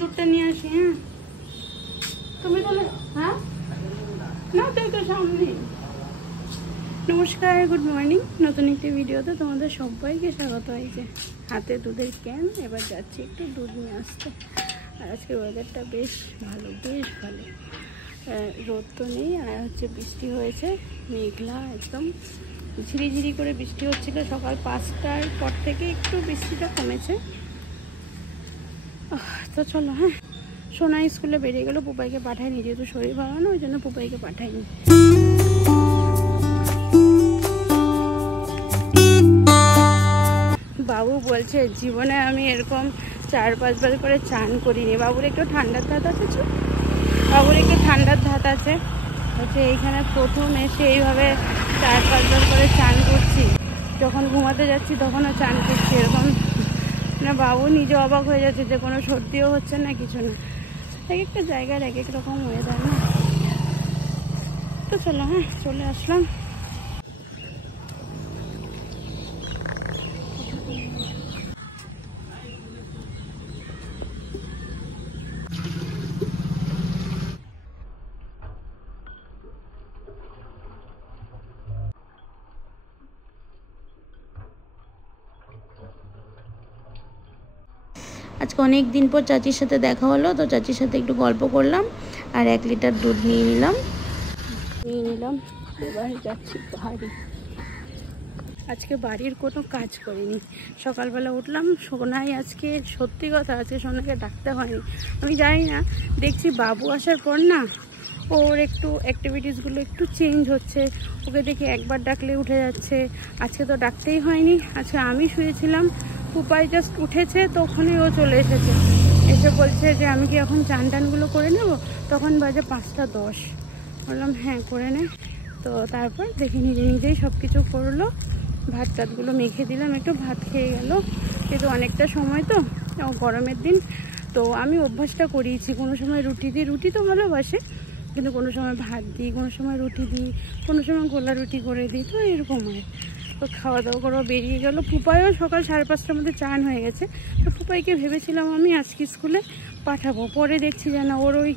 দুধটা নিয়ে আসি। হ্যাঁ তুমি তাহলে হ্যাঁ না তুই তো সামনে। নমস্কার, গুড মর্নিং। নতুন একটি ভিডিওতে তোমাদের সবাইকে স্বাগত হয়েছে। হাতে দুধের ক্যান, এবার যাচ্ছি একটু দুধ নিয়ে আসতে। আর আজকে ওয়েদারটা বেশ ভালো, বেশ ভালো। রোদ তো নেই, আর হচ্ছে বৃষ্টি হয়েছে, মেঘলা একদম ঝিরিঝিরি করে বৃষ্টি হচ্ছিল। সকাল 5টার পর থেকে একটু বৃষ্টিটা কমেছে। তো চলো, হ্যাঁ সোনা স্কুলে বেরিয়ে গেলো, পুপাইকে পাঠায়নি, যেহেতু শরীর ভালো না ওই জন্য পুপাইকে পাঠায়নি। বাবু বলছে জীবনে আমি এরকম 4-5 বার করে চান করিনি। বাবুর একটু ঠান্ডার ধাত আছে, বাবুর একটু ঠান্ডার ধাত আছে হচ্ছে। এইখানে প্রথম এসে এইভাবে 4-5 বার করে চান করছি। যখন ঘুমাতে যাচ্ছি তখনও চান করছি, এরকম না। বাবু নিজে অবাক হয়ে যাচ্ছে যে কোনো সর্দিও হচ্ছে না, কিছু না। এক একটা জায়গার এক এক রকম ওয়েদার না। তো চলো, হ্যাঁ চলে আসলাম। আজকে অনেক দিন পর চাচির সাথে দেখা হলো, তো চাচির সাথে একটু গল্প করলাম আর 1 লিটার দুধ নিয়ে নিলাম। এবার যাচ্ছি বাড়ি। আজকে বাড়ির কোনো কাজ করিনি, সকালবেলা উঠলাম। সোনাই আজকে, সত্যি কথা আজকে সোনাকে ডাকতে হয়নি। আমি জানি না, দেখছি বাবু আসার পর না ওর একটু অ্যাক্টিভিটিসগুলো একটু চেঞ্জ হচ্ছে। ওকে দেখে একবার ডাকলে উঠে যাচ্ছে। আজকে তো ডাকতেই হয়নি, আজকে আমি শুয়েছিলাম, পুপাই জাস্ট উঠেছে, তখনই ও চলে এসেছে। এসে বলছে যে আমি কি এখন চান টানগুলো করে নেব। তখন বাজে 5টা 10। বললাম হ্যাঁ করে নে। তো তারপর দেখি নিজে নিজেই সব কিছু করলো। ভাত টাতগুলো মেখে দিলাম, একটু ভাত খেয়ে গেল। কিন্তু অনেকটা সময় তো, গরমের দিন তো আমি অভ্যাসটা করিয়েছি, কোনো সময় রুটি দিই, রুটি তো ভালোবাসে, কিন্তু কোনো সময় ভাত দিই, কোনো সময় রুটি দিই, কোনো সময় গোলা রুটি করে দিই। তো এরকম হয়। তো খাওয়া দাওয়া করে বেরিয়ে গেল। পুপাইও সকাল 5:30টার মধ্যে চান হয়ে গেছে। তো পুপাইকে ভেবেছিলাম আমি আজকে স্কুলে পাঠাবো, পরে দেখছি যে না, ওর ওই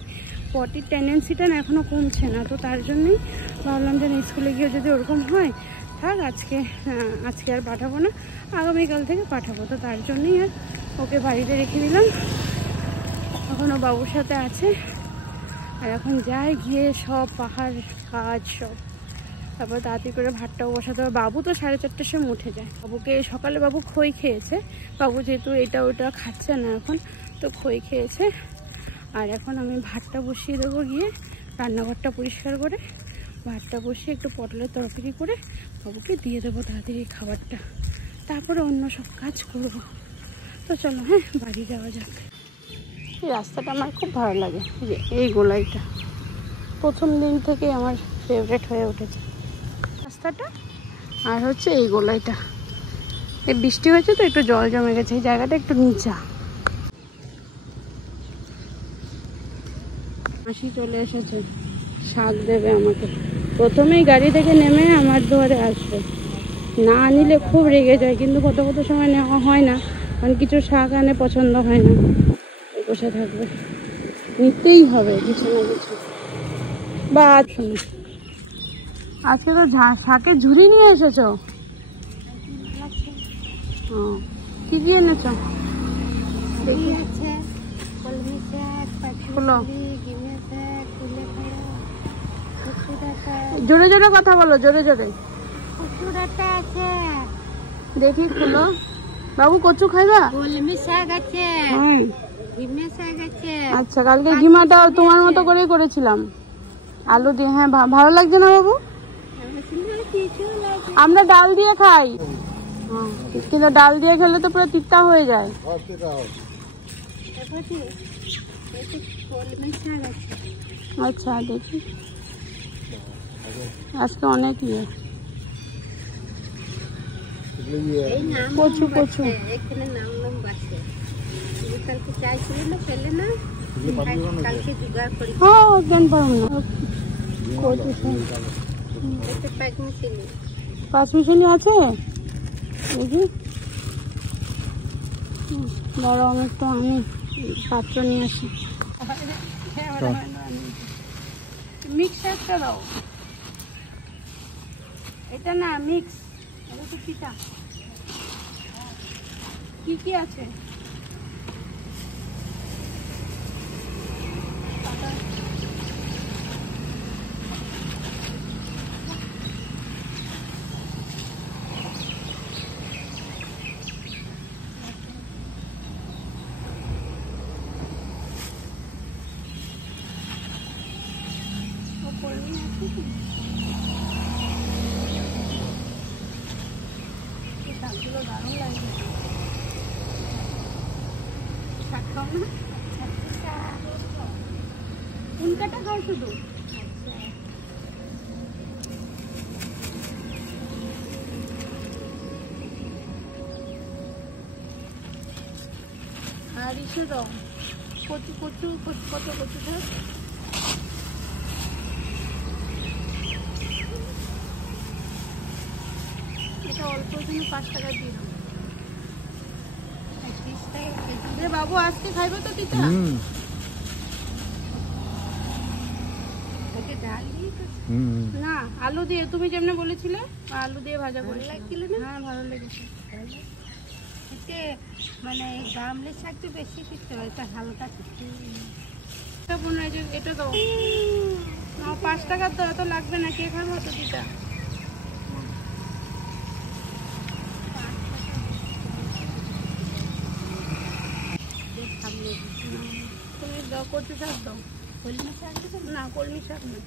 পটির টেন্ডেন্সিটা না এখনও কমছে না। তো তার জন্যই ভাবলাম যে স্কুলে গিয়ে যদি ওরকম হয় থাক, আজকে আর পাঠাবো না, আগামীকাল থেকে পাঠাবো। তো তার জন্যই আর ওকে বাড়িতে রেখে দিলাম। এখনও বাবুর সাথে আছে। আর এখন যাই, গিয়ে সব পাহাড় কাজ সব, তারপর তাড়াতাড়ি করে ভাতটাও বসাতে হবে। বাবু তো 4:30টার সময় উঠে যায়। বাবুকে সকালে বাবু খই খেয়েছে, বাবু যেহেতু এটা ওটা খাচ্ছে না এখন, তো খই খেয়েছে। আর এখন আমি ভাতটা বসিয়ে দেবো, গিয়ে রান্নাঘরটা পরিষ্কার করে ভাতটা বসিয়ে একটু পটলের তরকারি করে বাবুকে দিয়ে দেবো তাড়াতাড়ি খাবারটা, তারপরে অন্য সব কাজ করবো। তো চলো, হ্যাঁ বাড়ি যাওয়া যাক। এই রাস্তাটা আমার খুব ভালো লাগে, যে এই গোলাইটা প্রথম দিন থেকে আমার ফেভারিট হয়ে উঠেছে রাস্তাটা। আর হচ্ছে এই গোলাইটা, এই বৃষ্টি হয়েছে তো একটু জল জমে গেছে, এই জায়গাটা একটু নিচা। মাসি চলে এসেছে, শাক দেবে আমাকে। প্রথমেই গাড়ি থেকে নেমে আমার দুয়ারে আসবে, না নিলে খুব রেগে যায়, কিন্তু কত সময় নেওয়া হয় না, কারণ কিছু শাক আনে পছন্দ হয় না, বসে থাকবে, নিতেই হবে কিছু না কিছু। বা আজকে তো শাকের ঝুড়ি নিয়ে এসেছো? কি কি এনেছ? জোরে জোরে কথা বলো, জোরে জোরে। দেখি খুলো। বাবু কচু খাইবা? আচ্ছা, কালকে ঘিমাটা তোমার মতো করেই করেছিলাম, আলু দিয়ে। হ্যাঁ ভালো লাগছে না বাবু? আমরা ডাল দিয়ে খাই, কিন্তু ডাল দিয়ে খেলে তো পুরো তিতা হয়ে যায়। আচ্ছা দেখি, আজকে অনেক কচু কচু পাঁচমিশালি আছে দেখি। বড় অনেক তো আমি পাত্র নিয়ে আসি। মিক্স একটা দাও, এটা না মিক্স, এটা তো পিঠা। কি কি আছে? শাকগুলো দারুণ লাগবে। শাক খাও না? উনকাটা খাও শুধু? আর ইসে দাও, কচু কচু কচু, কত কচু থাক। এটা অল্প জন্য 5 টাকা দিয়ে দাও। 30 টাকা কেজি। বাবু আজকে খাইবে তো পিঠা? না আলু দিয়ে, তুমি যেমন বলেছিলে আলু দিয়ে ভাজা করে লাগছিল না? হ্যাঁ ভালো লেগেছে। মানে গামলের শাক তো বেশি খেতে হয়, এটা হালকা খেতে। এটা দাও, 5 টাকার তো এত লাগবে না, কে খাবো তো পিঠা? তুমি দাও কচু শাক দাও। কলমি শাক না, কলমি শাক না,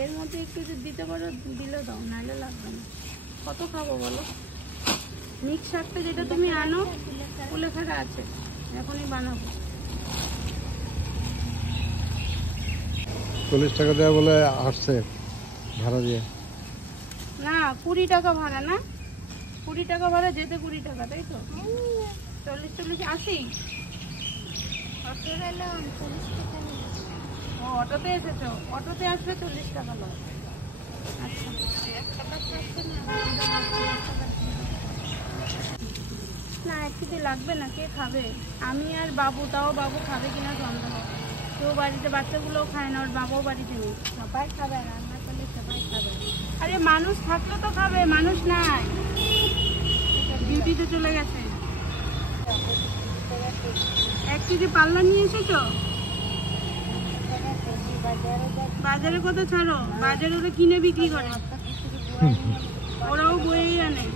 এর মধ্যে একটু যদি দিতে পারো দিলে দাও, নাহলে লাগবে না। কত খাবো বলো? মিক্স শাকটা যেটা তুমি আনো, কুলেখাড়া আছে, এখনই বানাবো। 40 টাকা দেওয়া বলে আসছে ভাড়া দিয়ে। না 20 টাকা ভাড়া, না 20 টাকা ভাড়া, যেতে 20 টাকা, তাই তো? 40 80। ও অটোতে এসেছো, অটোতে আসলে 40 টাকা দাও। আচ্ছা না, একটু লাগবে না, কে খাবে? আমি আর বাবু, তাও বাবু খাবে কিনা সন্দেহ। কেউ বাড়িতে, বাচ্চাগুলোও খায় না, ওর বাবাও বাড়িতে নেই। সবাই খাবে, রান্না করলে সবাই খাবে। আরে মানুষ থাকলে তো খাবে, মানুষ নাই, ডিউটিতে চলে গেছে। 1 কেজি পাল্লা নিয়ে এসেছো? বাজারে কত ছাড়ো? বাজারে ওরা কিনে বিক্রি করে, ওরাও বয়েই আনে।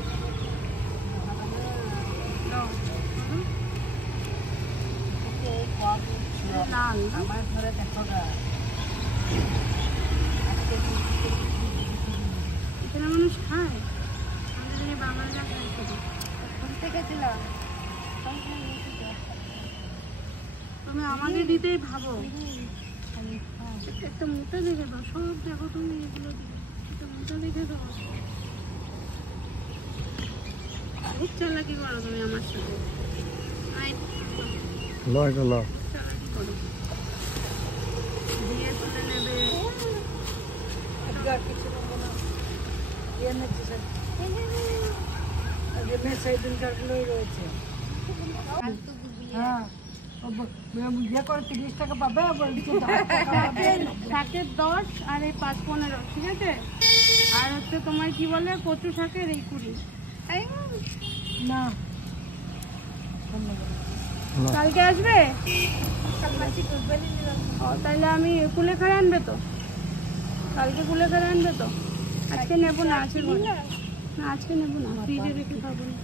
এখানে মানুষ খায়, আমাদের বাঙালিরা খায়। তুমি আমাকে দিতেই ভাবো। একটা মোটা দেখে দাও, সব দেখো তুমি এগুলো একটা মোটা দেখে দাও। খুব চালাকি করো তুমি আমার সাথে, চালাকি করো, দিয়ে তুলে নেবে। শাকের 10 আর এই 5 15, ঠিক আছে? আর হচ্ছে তোমার কি বলে, কচু শাকের এই 20। না কালকে আসবে? তাহলে আমি কুলেখাড়া আনবে তো, কালকে কুলেখাড়া আনবে তো? আজকে নেবো না, আছে না আজকে নেবো না, ফ্রিজে রেখে খাবো না।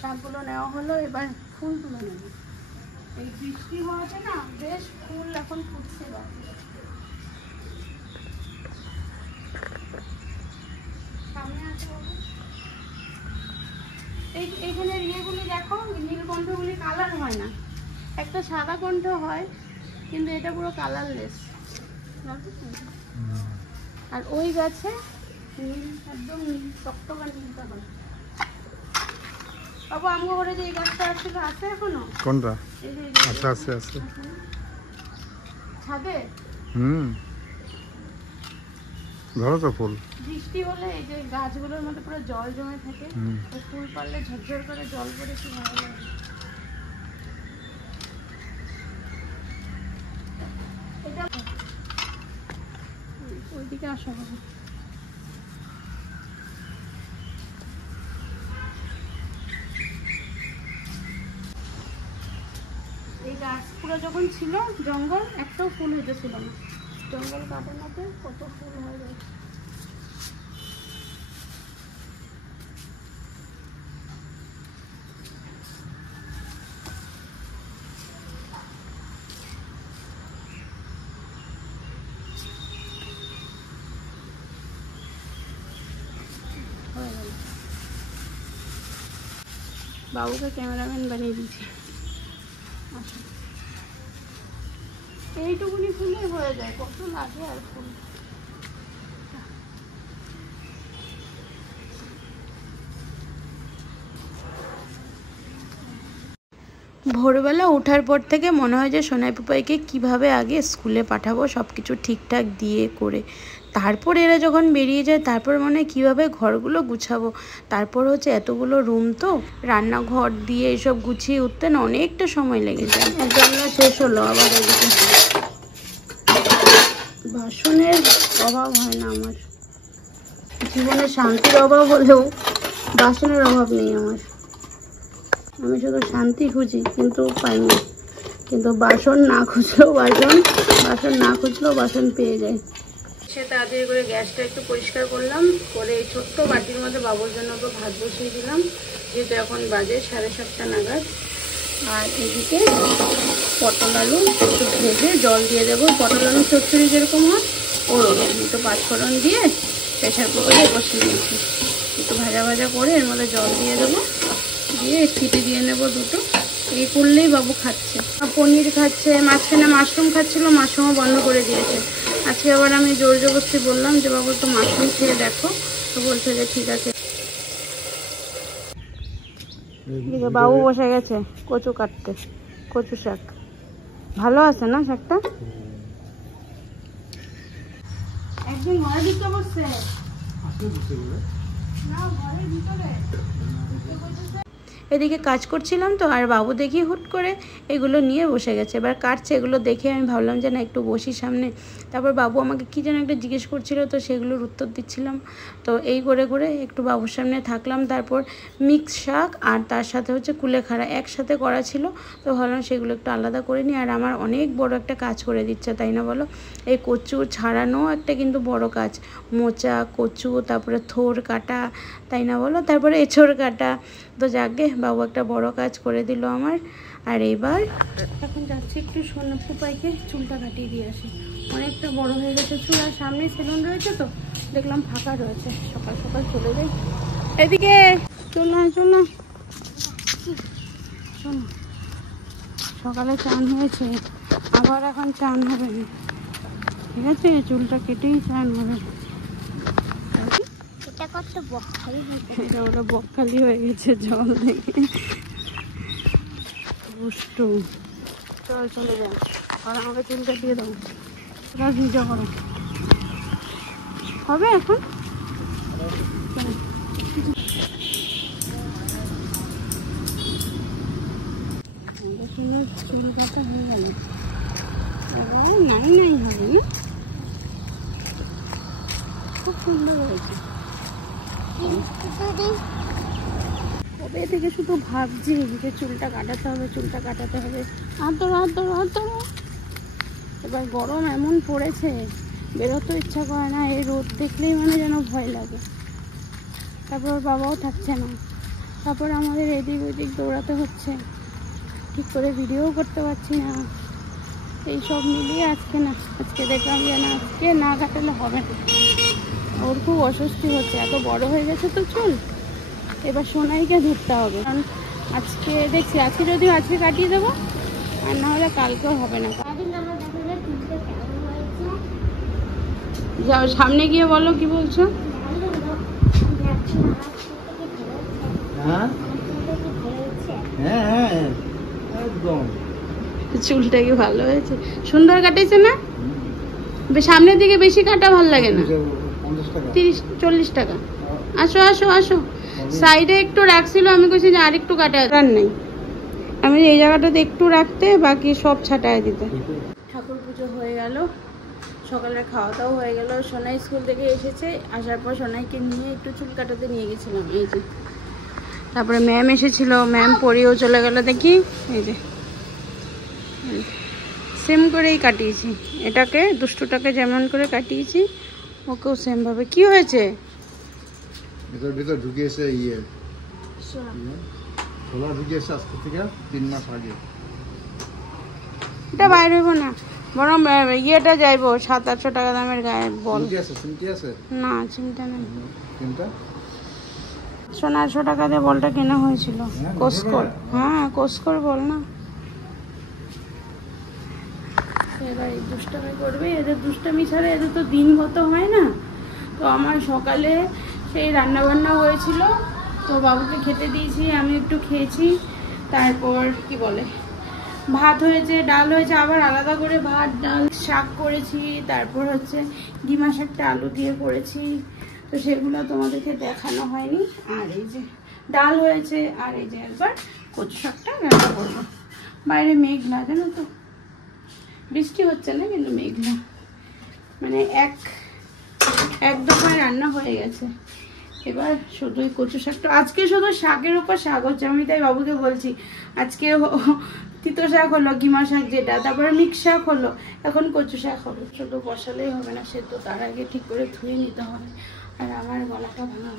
শাকগুলো নেওয়া হলো, এবার ফুল তুলে নেব। এই বৃষ্টি হওয়াতে না বেশ ফুল এখন ফুটছে। এইখানের ইয়েগুলি দেখো, নীলকণ্ঠগুলি কালার হয় না, একটা সাদা কণ্ঠ হয়, কিন্তু এটা পুরো কালারলেস। আর ওই গাছে নীল, একদম নীল টকটকা নীলটা হয়। বাবু আমগো ঘরে যে এই গাছটা আছে, আছে এখনো? কোনটা? আচ্ছা আছে আছে ছাদে। ধরো তো ফুল। বৃষ্টি হলে এই যে গাছগুলোর মধ্যে পুরো জল জমে থাকে, ফুল পারলে ঝরঝর করে জল পড়ে কি ভালো লাগে। এটা ওইদিকে আসা হবে। এই গাছ পুরো যখন ছিল জঙ্গল, একটাও ফুল হইতেছিল না। জঙ্গল কাটানোতে কত ফুল হয়ে যায়। বাবুকে ক্যামেরাম্যান বানিয়ে দিয়েছি। এইটুকুনি ফুলে হয়ে যায়, কত লাগে আর ফুল। ভোরবেলা ওঠার পর থেকে মনে হয় যে সোনাই পুপাইকে কিভাবে আগে স্কুলে পাঠাবো, সব কিছু ঠিকঠাক দিয়ে করে। তারপর এরা যখন বেরিয়ে যায় তারপর মনে হয় কীভাবে ঘরগুলো গুছাবো। তারপর হচ্ছে এতগুলো রুম, তো রান্নাঘর দিয়ে এসব গুছিয়ে উঠতে না অনেকটা সময় লেগে যায়। রান্না শেষ হলো, আবার এদিকে বাসনের অভাব হয় না আমার জীবনে, শান্তির অভাব হলেও বাসনের অভাব নেই আমার। আমি শুধু শান্তি খুঁজি কিন্তু পাই না, কিন্তু বাসন না খুঁজলেও বাসন পেয়ে যায়। সে তাড়াতাড়ি করে গ্যাসটা একটু পরিষ্কার করলাম, করে এই ছোট্ট বাটির মধ্যে বাবুর জন্য তো ভাত বসিয়ে দিলাম, যেহেতু এখন বাজে 7:30 নাগাদ। আর এদিকে পটল আলু একটু ভেজে জল দিয়ে দেবো, পটল আলু চচ্চড়ি যেরকম হয় ওরকম একটু পাঁচফোড়ন দিয়ে প্রেশার কুকারে বসিয়ে দিয়েছি। একটু ভাজা ভাজা করে এর মধ্যে জল দিয়ে দেবো, দিয়ে সিটি দিয়ে নেবো দুটো। এই করলেই বাবু খাচ্ছে। পনির খাচ্ছে, মাঝখানে মাশরুম খাচ্ছিলো, মাশরুমও বন্ধ করে দিয়েছে। আজকে আবার আমি জোর জবরদস্তি বললাম যে বাবু তো মাশরুম খেয়ে দেখো, তো বলছে যে ঠিক আছে। বাবু বসে গেছে কচু কাটতে, কচু শাক। ভালো আছে না শাকটা? একদিন ঘরে ঢুকে বসছে না, ঘরের ভিতরে। এদিকে কাজ করছিলাম তো, আর বাবু দেখি হুট করে এগুলো নিয়ে বসে গেছে, এবার কাটছে। এগুলো দেখে আমি ভাবলাম যে না একটু বসি সামনে। তারপর বাবু আমাকে কী যেন একটা জিজ্ঞেস করছিল, তো সেগুলোর উত্তর দিচ্ছিলাম। তো এই করে করে একটু বাবুর সামনে থাকলাম। তারপর মিক্স শাক আর তার সাথে হচ্ছে কুলেখাড়া একসাথে করা ছিল, তো ভাবলাম সেগুলো একটু আলাদা করে নিই। আর আমার অনেক বড় একটা কাজ করে দিচ্ছে, তাই না বলো? এই কচু ছাড়ানো একটা কিন্তু বড় কাজ, মোচা কচু, তারপরে থোর কাটা, তাই না বলো? তারপরে এঁচড় কাটা। তো যাকে বাবু একটা বড় কাজ করে দিল আমার। আর এবার এখন যাচ্ছি একটু সোনা পুপাইকে চুলটা কাটিয়ে দিয়ে আসি। অনেকটা বড় হয়ে গেছে চুল, আর সামনে সেলুন রয়েছে, তো দেখলাম ফাঁকা রয়েছে, সকাল সকাল চলে যাই। এদিকে চলো চলো শোনো, সকালে চান হয়েছে, আবার এখন চান হবে, ঠিক আছে? চুলটা কেটেই চান হবে। এটা ওটা বকখালি হয়ে গেছে জল দেখে। চল চলে যাও, আর আমাকে চুল কাটিয়ে দাও, ভিজা করো হবে এখন। চুল কাটা হয়ে গেল, নাই নাই হবে না, খুব সুন্দর হয়েছে। কবে থেকে শুধু ভাবছি যে চুলটা কাটাতে হবে, চুলটা কাটাতে হবে। হাত ধরো। এবার গরম এমন পড়েছে, বেরোতে ইচ্ছা করে না, এই রোদ দেখলেই মানে যেন ভয় লাগে। তারপর বাবাও থাকছে না, তারপর আমাদের এদিক ওইদিক দৌড়াতে হচ্ছে, ঠিক করে ভিডিও করতে পারছি না। এই সব মিলিয়ে আজকে দেখলাম যে না, আজকে না কাটালে হবে না। ওর খুব অস্বস্তি হচ্ছে, এত বড় হয়ে গেছে তো চুল। এবার সোনাইকে ধরতে হবে, কারণ আজকে দেখছি আজকে কাটিয়ে দেবো, আর না হলে কালকেও হবে না। যাও সামনে গিয়ে বলো, কি বলছো? চুলটা কি ভালো হয়েছে? সুন্দর কাটেছে না? সামনের দিকে বেশি কাটা ভালো লাগে না, 30-40 টাকা। আসো আসো আসো, সাইডে একটু রাখছিল, আমি কইছি যে আর একটু কাটায় নাই, আমি এই জায়গাটাতে একটু রাখতে, বাকি সব ছাটায় দিতে। ঠাকুর পুজো হয়ে গেল, সকালে খাওয়া দাওয়া হয়ে গেল। সোনাই স্কুল থেকে এসেছে, আসার পর সোনাইকে নিয়ে একটু চুল কাটাতে নিয়ে গেছিলাম, এই যে। তারপরে ম্যাম এসেছিল, ম্যাম পড়িয়েও চলে গেল, দেখি এই যে সেম করেই কাটিয়েছি, এটাকে দুষ্টুটাকে যেমন করে কাটিয়েছি ওকেও সেম ভাবে। কি হয়েছে? এটার ভিতর ঢুকিয়েছে ছোলা ঢুকিয়েছে আজকে থেকে 3 মাস আগে। এটা বাইর হইব না, বরং ইয়েটা যাইবো 700-800 টাকা দামের গায়ে বল। চিমটি আছে না, চিমটা নেই। চিমটা 800 টাকা দিয়ে বলটা কেনা হয়েছিল। কোস্কর, হ্যাঁ কোস্কর বল না। এরা এই দুষ্টামি করবে, এদের দুষ্টামি ছাড়া এদের তো দিন গত হয় না। তো আমার সকালে সেই রান্না বান্না হয়েছিল, তো বাবুকে খেতে দিয়েছি, আমি একটু খেয়েছি। তারপর কি বলে, ভাত হয়েছে, ডাল হয়েছে, আবার আলাদা করে ভাত ডাল শাক করেছি, তারপর হচ্ছে ডিমা শাকটা আলু দিয়ে করেছি, তো সেগুলো তোমাদেরকে দেখানো হয়নি। আর এই যে ডাল হয়েছে, আর এই যে একবার কচু শাকটা রান্না করবো। বাইরে মেঘলা, জানো তো, বৃষ্টি হচ্ছে না কিন্তু মেঘলা, মানে এক দফায় রান্না হয়ে গেছে। এবার শুধু কচু শাকটা, আজকে শুধু শাকের উপর শাক হচ্ছে। আমি তাই বাবুকে বলছি, আজকে তিতো শাক হলো, গিমা শাক যেটা, তারপরে মিক্স শাক হলো, এখন কচু শাক হবে। শুধু বসালেই হবে না, সে তো তার আগে ঠিক করে ধুয়ে নিতে হবে। আর আমার গলাটা ভাঙা,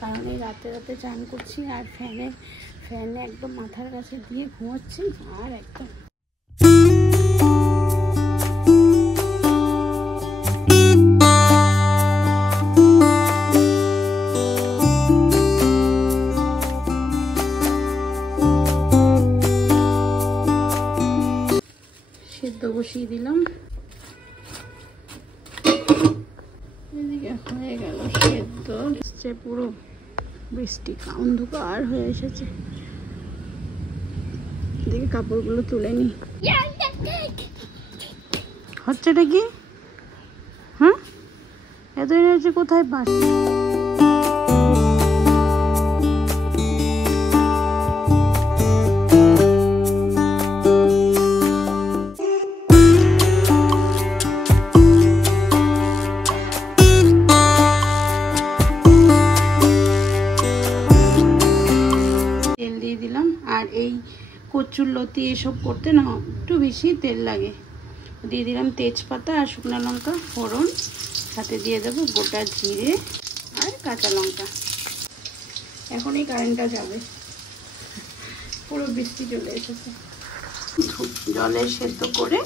কারণ এই রাতে রাতে চান করছি, আর ফ্যানে একদম মাথার কাছে দিয়ে ঘুমোচ্ছি, আর একদম সেদ্ধ বসিয়ে দিলাম। এদিকে হয়ে গেল সেদ্ধ, পুরো বৃষ্টি অন্ধকার হয়ে এসেছে। এদিকে কাপড়গুলো তুলে নি। হচ্ছেটা কি? হ্যাঁ, এত এনার্জি কোথায় পাস? তেল দিয়ে দিলাম, আর এই কচুর লতি এসব করতে না একটু বেশি তেল লাগে। দিয়ে দিলাম তেজপাতা আর শুকনো লঙ্কা ফোড়ন, সাথে দিয়ে দেবো গোটা জিরে আর কাঁচা লঙ্কা। এখন এই কারেন্টটা যাবে, পুরো বৃষ্টি চলে এসেছে। জলে সেদ্ধ করে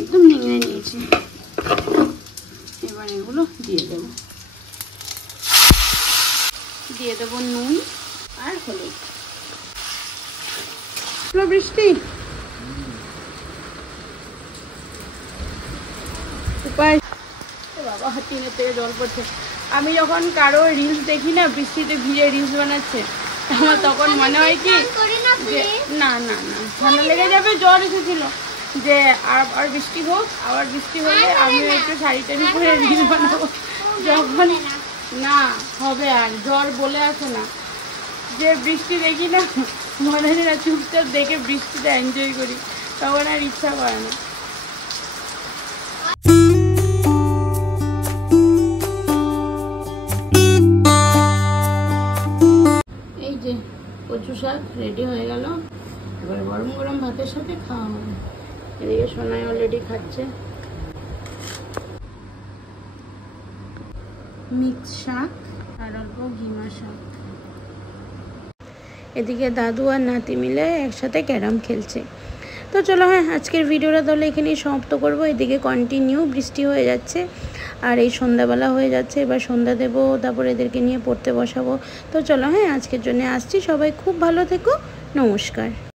একদম নিংড়ে নিয়েছি। এবার এগুলো দিয়ে দেবো নুন আর হলুদ। বৃষ্টি উপায়, বাবা টিনের থেকে জল পড়ছে। আমি যখন কারো রিলস দেখি না, বৃষ্টিতে ভিজে রিলস বানাচ্ছে, আমার তখন মনে হয় কি যে না না না ঠান্ডা লেগে যাবে, জ্বর এসেছিল, যে আর বৃষ্টি হোক, আবার বৃষ্টি হলে আমিও একটু শাড়ি টাড়ি পরে রিলস বানাবো। যখন না হবে, আর জ্বর বলে আছে না, যে বৃষ্টি দেখি না, মনে হয় না চুপচাপ দেখে বৃষ্টিটা এনজয় করি, তখন আর ইচ্ছা করে না। এই যে কচু শাক রেডি হয়ে গেল, এবার গরম গরম ভাতের সাথে খাওয়া হবে। এদিকে সোনাই অলরেডি খাচ্ছে মিক্স শাক আর অল্প গিমা শাক। এদিকে দাদু আর নাতি মিলে একসাথে ক্যারাম খেলছে। তো চলো, হ্যাঁ আজকের ভিডিওটা তাহলে এখানেই সমাপ্ত করবো। এদিকে কন্টিনিউ বৃষ্টি হয়ে যাচ্ছে, আর এই সন্ধ্যাবেলা হয়ে যাচ্ছে, এবার সন্ধ্যা দেবো, তারপর এদেরকে নিয়ে পড়তে বসাবো। তো চলো, হ্যাঁ আজকের জন্য আসছি, সবাই খুব ভালো থেকো, নমস্কার।